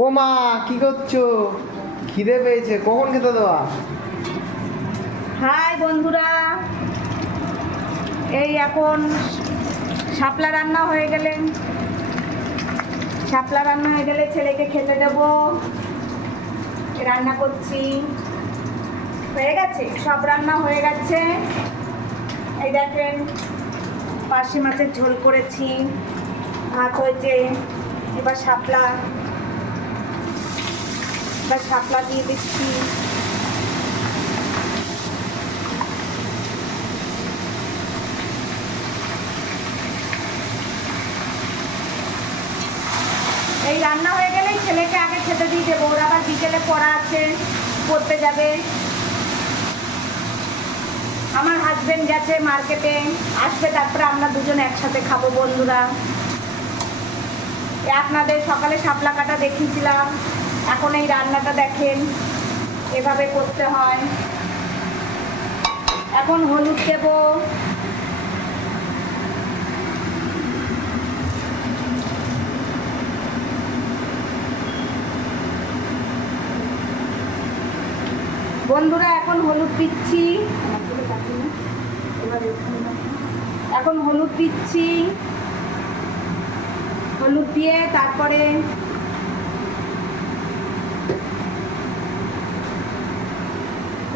ও মা, কি করছো? খিদে পেয়েছে, কখন খেতে দেওয়া? হাই বন্ধুরা, এই এখন শাপলা রান্না হয়ে গেলে ছেলেকে খেতে দেব। রান্না করছি, হয়ে গেছে, সব রান্না হয়ে গেছে। এই দেখেন, পার্শে মাছের ঝোল করেছি, ভাত হয়েছে। এবার শাপলা দিয়ে দিচ্ছি। এই রান্না হয়ে গেলেই ছেলেকে আগে খেতে দিয়ে দেবো, ওর আবার বিকেলে পড়া আছে, পড়তে যাবে। আমার হাজবেন্ড গেছে মার্কেটে, আসবে, তারপরে আমরা দুজন একসাথে খাবো বন্ধুরা। আপনাদের সকালে শাপলা কাটা দেখিয়েছিলাম, এখন এই রান্নাটা দেখেন, এভাবে করতে হয়। এখন হলুদ দেব, বন্ধুরা এখন হলুদ দিচ্ছি। এখন হলুদ দিচ্ছি, হলুদ দিয়ে তারপরে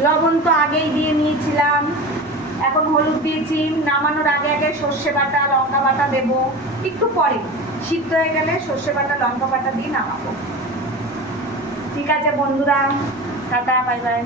লবণ তো আগেই দিয়ে নিয়েছিলাম। এখন হলুদ দিয়েছি, নামানোর আগে আগে সর্ষে বাটা লঙ্কা বাটা দেবো, একটু পরে সিদ্ধ হয়ে গেলে সর্ষে বাটা লঙ্কা বাটা দিয়ে নামাবো। ঠিক আছে বন্ধুরা, টাটা, বাই বাই।